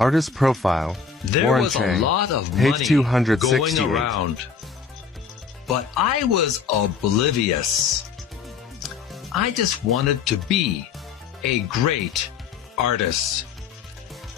Artist profile, There Warren was Chang, a lot of page money 268. going around, but I was oblivious. I just wanted to be a great artist.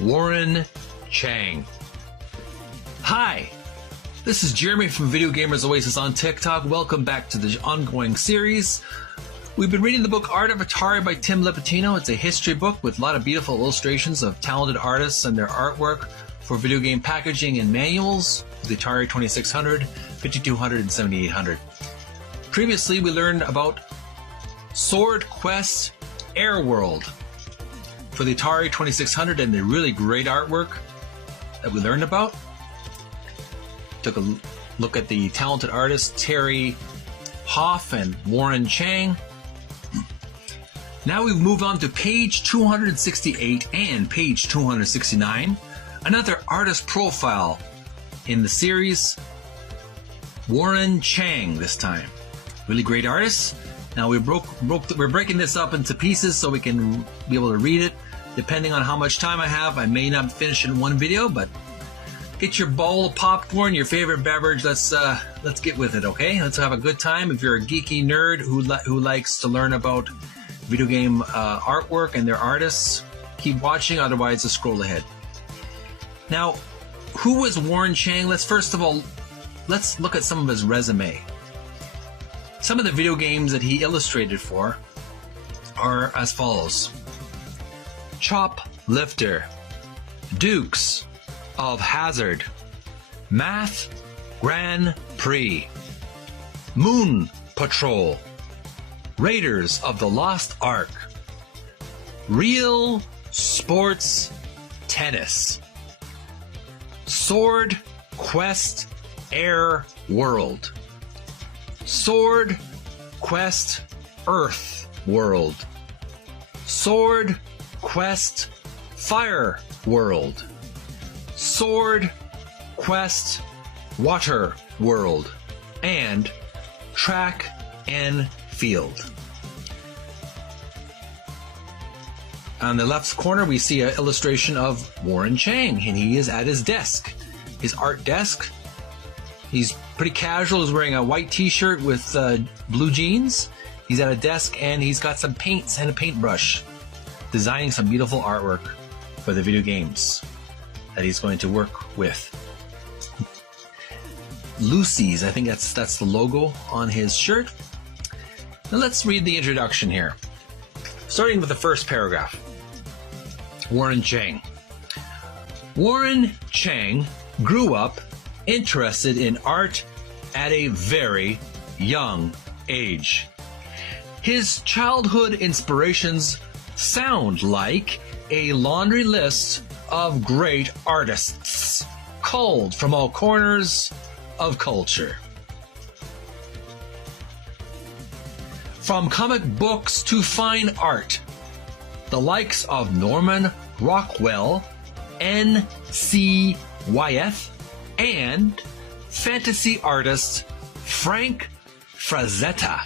Warren Chang. Hi, this is Jeremy from Video Gamers Oasis on TikTok. Welcome back to the ongoing series. We've been reading the book Art of Atari by Tim Lapetino. It's a history book with a lot of beautiful illustrations of talented artists and their artwork for video game packaging and manuals for the Atari 2600, 5200, and 7800. Previously, we learned about Sword Quest Air World for the Atari 2600 and the really great artwork that we learned about. Took a look at the talented artists Terry Hoff and Warren Chang. Now we've moved on to page 268 and page 269, another artist profile in the series, Warren Chang this time. Really great artist. Now we're breaking this up into pieces so we can be able to read it. Depending on how much time I have, I may not finish it in one video, but get your bowl of popcorn, your favorite beverage. Let's get with it, okay? Let's have a good time. If you're a geeky nerd who likes to learn about video game artwork and their artists, keep watching. Otherwise, just scroll ahead. Now, who was Warren Chang? Let's look at some of his resume. Some of the video games that he illustrated for are as follows: Chop Lifter, Dukes of Hazzard, Math Grand Prix, Moon Patrol, Raiders of the Lost Ark, Real Sports Tennis, Sword Quest Air World, Sword Quest Earth World, Sword Quest Fire World, Sword Quest Water World, and Track and Field. On the left corner, we see an illustration of Warren Chang, and he is at his desk, his art desk. He's pretty casual. He's wearing a white t-shirt with blue jeans. He's at a desk, and he's got some paints and a paintbrush, designing some beautiful artwork for the video games that he's going to work with. Lucy's, I think that's the logo on his shirt. Now let's read the introduction here. Starting with the first paragraph. Warren Chang. Warren Chang grew up interested in art at a very young age. His childhood inspirations sound like a laundry list of great artists culled from all corners of culture. From comic books to fine art, the likes of Norman Rockwell, N.C. Wyeth, and fantasy artist Frank Frazetta.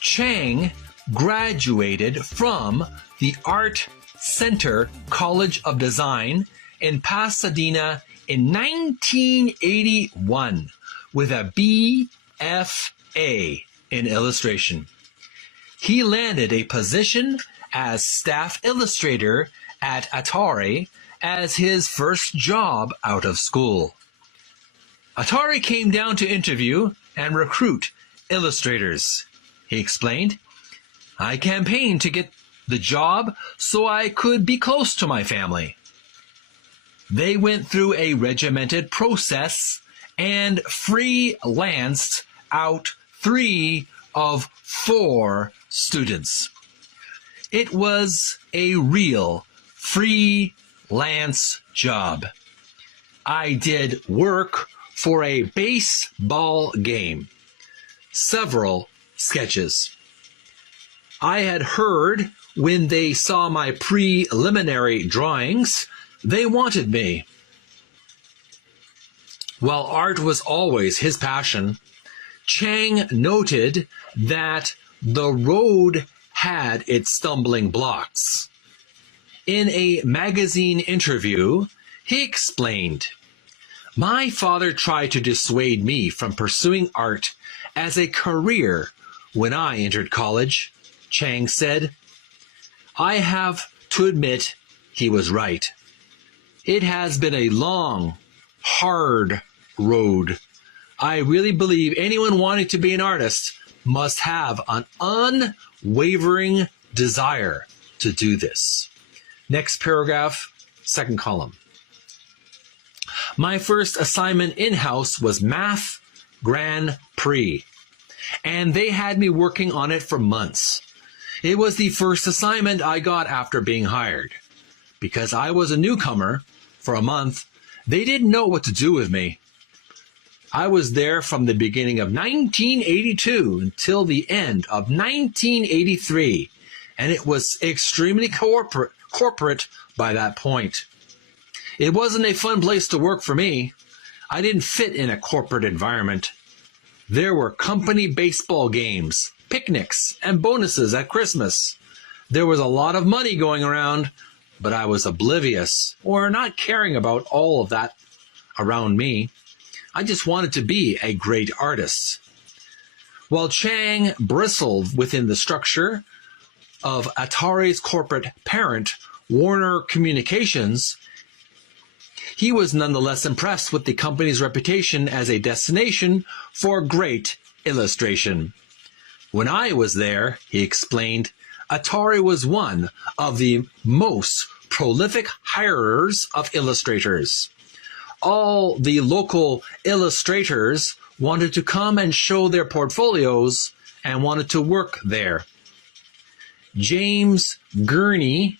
Chang graduated from the Art Center College of Design in Pasadena in 1981 with a BFA in illustration. He landed a position as staff illustrator at Atari as his first job out of school. Atari came down to interview and recruit illustrators, he explained. I campaigned to get the job so I could be close to my family. They went through a regimented process and freelanced out 3 of 4 students. It was a real freelance job. I did work for a baseball game, several sketches. I had heard when they saw my preliminary drawings, they wanted me. While art was always his passion, Chang noted that the road had its stumbling blocks. In a magazine interview, he explained, "My father tried to dissuade me from pursuing art as a career when I entered college," Chang said. "I have to admit he was right. It has been a long, hard road. I really believe anyone wanting to be an artist must have an unwavering desire to do this." Next paragraph, second column. "My first assignment in-house was Math Grand Prix, and they had me working on it for months. It was the first assignment I got after being hired. Because I was a newcomer for a month, they didn't know what to do with me. I was there from the beginning of 1982 until the end of 1983, and it was extremely corporate by that point. It wasn't a fun place to work for me. I didn't fit in a corporate environment. There were company baseball games, picnics, and bonuses at Christmas. There was a lot of money going around, but I was oblivious or not caring about all of that around me. I just wanted to be a great artist." While Chang bristled within the structure of Atari's corporate parent, Warner Communications, he was nonetheless impressed with the company's reputation as a destination for great illustration. "When I was there," he explained, "Atari was one of the most prolific hirers of illustrators. All the local illustrators wanted to come and show their portfolios and wanted to work there. James Gurney,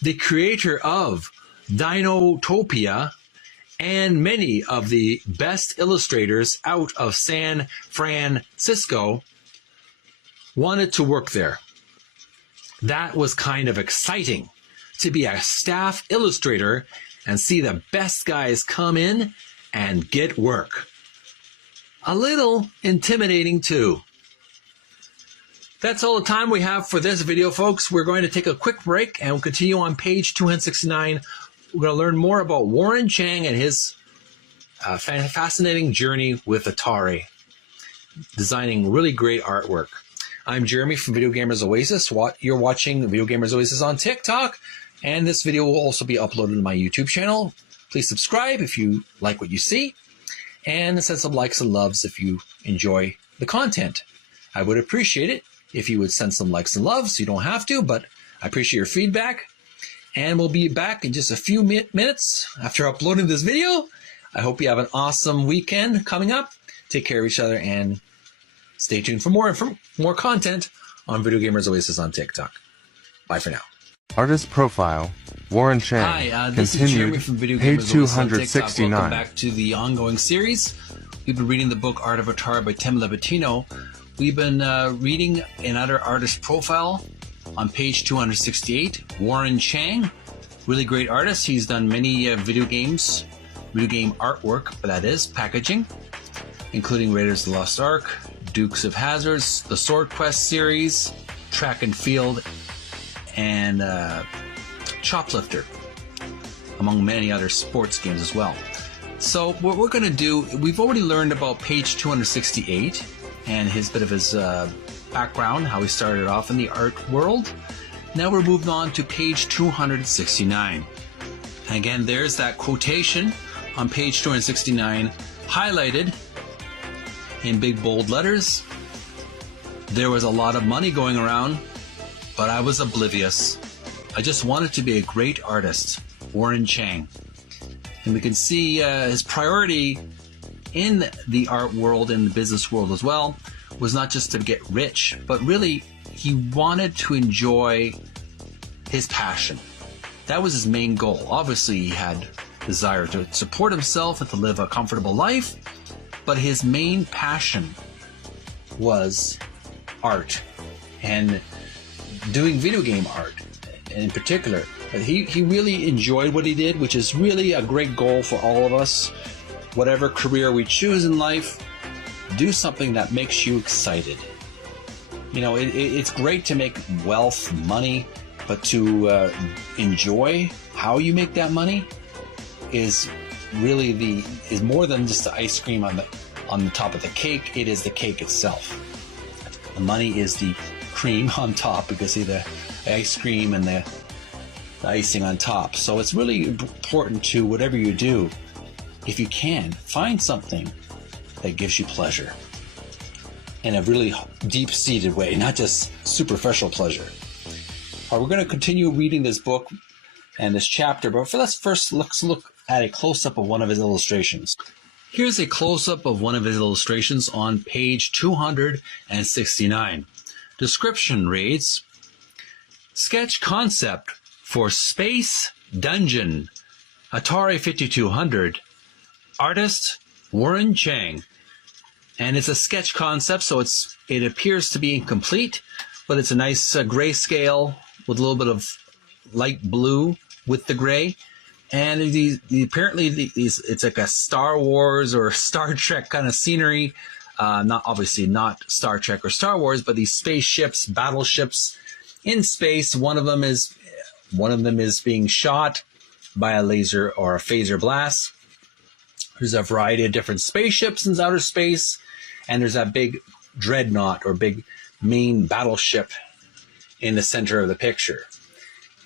the creator of Dinotopia, and many of the best illustrators out of San Francisco wanted to work there. That was kind of exciting, to be a staff illustrator and see the best guys come in and get work. A little intimidating too." That's all the time we have for this video, folks. We're going to take a quick break and we'll continue on page 269. We're going to learn more about Warren Chang and his fascinating journey with Atari, designing really great artwork. I'm Jeremy from Video Gamers Oasis. You're watching Video Gamers Oasis on TikTok, and this video will also be uploaded to my YouTube channel. Please subscribe if you like what you see, and send some likes and loves if you enjoy the content. I would appreciate it if you would send some likes and loves. You don't have to, but I appreciate your feedback. And we'll be back in just a few minutes after uploading this video. I hope you have an awesome weekend coming up. Take care of each other and stay tuned for more content on Video Gamers Oasis on TikTok. Bye for now. Artist profile, Warren Chang. Hi, this is Jeremy from Video Gamers page Oasis on TikTok. 269. Welcome back to the ongoing series. We've been reading the book Art of Atari by Tim Lapetino. We've been reading another artist profile on page 268, Warren Chang. Really great artist. He's done many video game artwork, but that is packaging, including Raiders of the Lost Ark, Dukes of Hazzard, the Sword Quest series, Track and Field, and Choplifter, among many other sports games as well. So what we're going to do, we've already learned about page 268 and his background, how he started off in the art world. Now we're moving on to page 269. And again, there's that quotation on page 269, highlighted in big bold letters. "There was a lot of money going around, but I was oblivious. I just wanted to be a great artist." Warren Chang. And we can see his priority in the art world, in the business world as well, was not just to get rich, but really he wanted to enjoy his passion. That was his main goal. Obviously, he had desire to support himself and to live a comfortable life, but his main passion was art and doing video game art in particular. He really enjoyed what he did, which is really a great goal for all of us. Whatever career we choose in life, do something that makes you excited. You know, it's great to make wealth, money, But to enjoy how you make that money is really is more than just the ice cream on the top of the cake. It is the cake itself. The money is the cream on top, because see the ice cream and the icing on top. So it's really important to, whatever you do, if you can, find something that gives you pleasure in a really deep-seated way, not just superficial pleasure. All right, we're going to continue reading this book and this chapter, but let's look at a close-up of one of his illustrations. Here's a close-up of one of his illustrations on page 269. Description reads, Sketch concept for Space Dungeon, Atari 5200, artist Warren Chang. And it's a sketch concept, so it appears to be incomplete, but it's a nice grayscale with a little bit of light blue with the gray. And apparently it's like a Star Wars or Star Trek kind of scenery. Not Star Trek or Star Wars, but these spaceships, battleships in space. One of them is being shot by a laser or a phaser blast. There's a variety of different spaceships in outer space, and there's that big dreadnought or big main battleship in the center of the picture.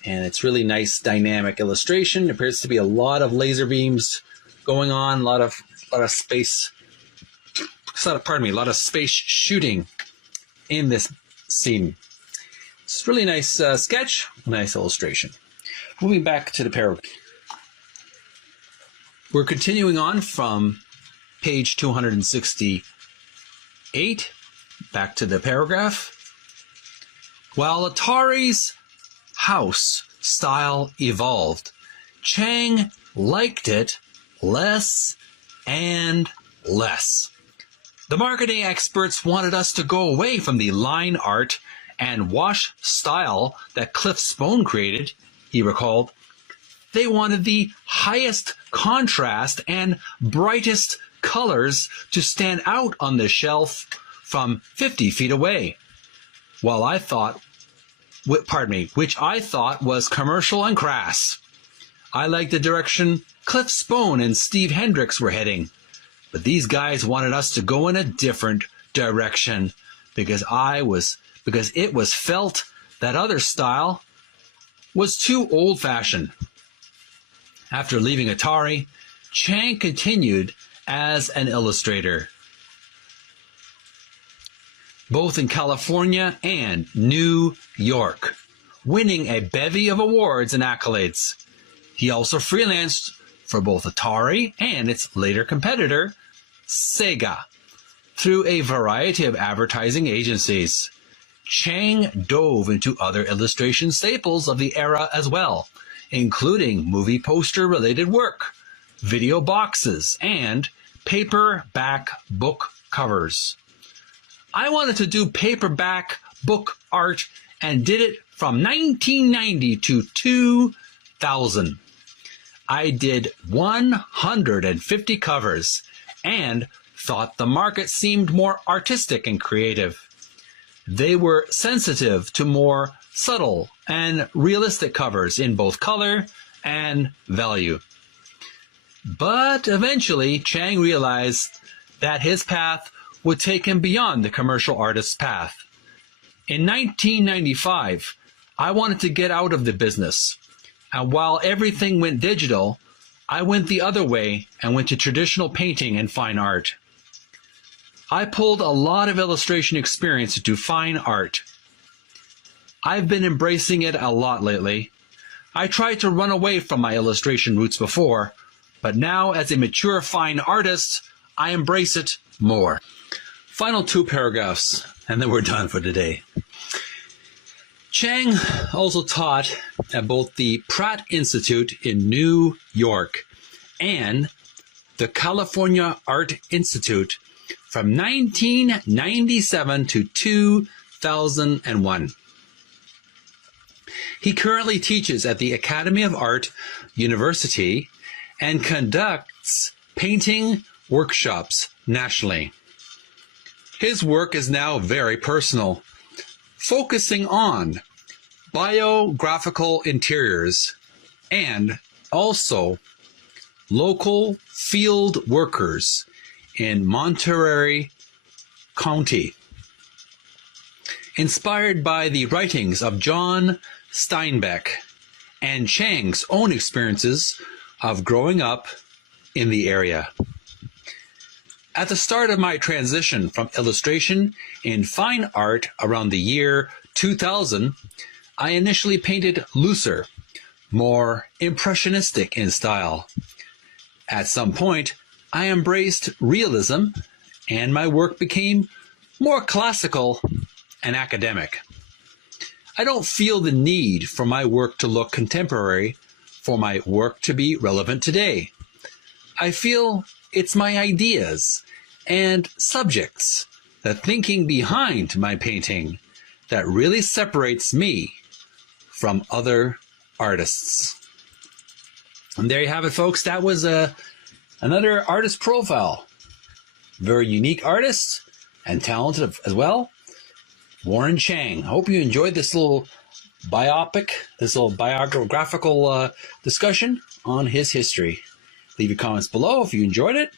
And it's really nice, dynamic illustration. There appears to be a lot of laser beams going on, a lot of space. A lot of space shooting in this scene. It's a really nice sketch, nice illustration. Moving back to the paragraph. We're continuing on from page 268, back to the paragraph. While Atari's house style evolved, Chang liked it less and less. The marketing experts wanted us to go away from the line art and wash style that Cliff Spohn created, he recalled. They wanted the highest contrast and brightest colors to stand out on the shelf from 50 feet away. Which I thought was commercial and crass. I liked the direction Cliff Spohn and Steve Hendricks were heading. But these guys wanted us to go in a different direction because it was felt that other style was too old-fashioned. After leaving Atari, Chang continued as an illustrator, both in California and New York, winning a bevy of awards and accolades. He also freelanced for both Atari and its later competitor, Sega, through a variety of advertising agencies. Chang dove into other illustration staples of the era as well, including movie poster-related work, video boxes, and paperback book covers. I wanted to do paperback book art and did it from 1990 to 2000. I did 150 covers and thought the market seemed more artistic and creative. They were sensitive to more subtle and realistic covers in both color and value. But eventually, Chang realized that his path would take him beyond the commercial artist's path. In 1995, I wanted to get out of the business. And while everything went digital, I went the other way and went to traditional painting and fine art. I pulled a lot of illustration experience into fine art. I've been embracing it a lot lately. I tried to run away from my illustration roots before, but now as a mature fine artist, I embrace it more. Final two paragraphs, and then we're done for today. Chang also taught at both the Pratt Institute in New York and the California Art Institute from 1997 to 2001. He currently teaches at the Academy of Art University and conducts painting workshops nationally. His work is now very personal, focusing on biographical interiors, and also local field workers in Monterey County. Inspired by the writings of John Steinbeck and Chang's own experiences of growing up in the area. At the start of my transition from illustration in fine art around the year 2000, I initially painted looser, more impressionistic in style. At some point, I embraced realism, and my work became more classical and academic. I don't feel the need for my work to look contemporary, for my work to be relevant today. I feel it's my ideas and subjects, the thinking behind my painting, that really separates me from other artists. And there you have it, folks. That was another artist profile. Very unique artist and talented as well. Warren Chang. Hope you enjoyed this little biographical discussion on his history. Leave your comments below if you enjoyed it.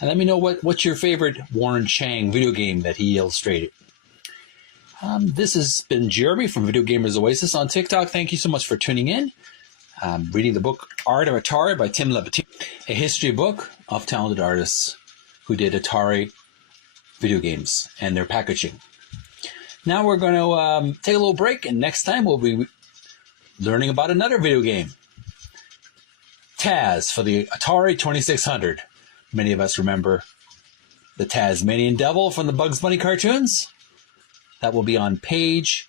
And let me know what's your favorite Warren Chang video game that he illustrated. This has been Jeremy from Video Gamers Oasis on TikTok. Thank you so much for tuning in. Reading the book Art of Atari by Tim Lapetino, a history book of talented artists who did Atari video games and their packaging. Now we're going to take a little break, and next time we'll be learning about another video game. Taz for the Atari 2600. Many of us remember the Tasmanian Devil from the Bugs Bunny cartoons. That will be on page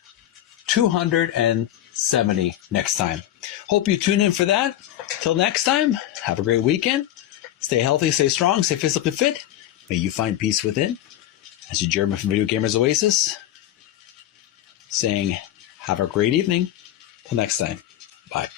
270 next time. Hope you tune in for that. Till next time, have a great weekend. Stay healthy, stay strong, stay physically fit. May you find peace within. As you Jeremy from Video Gamers Oasis, saying have a great evening. Till next time. Bye.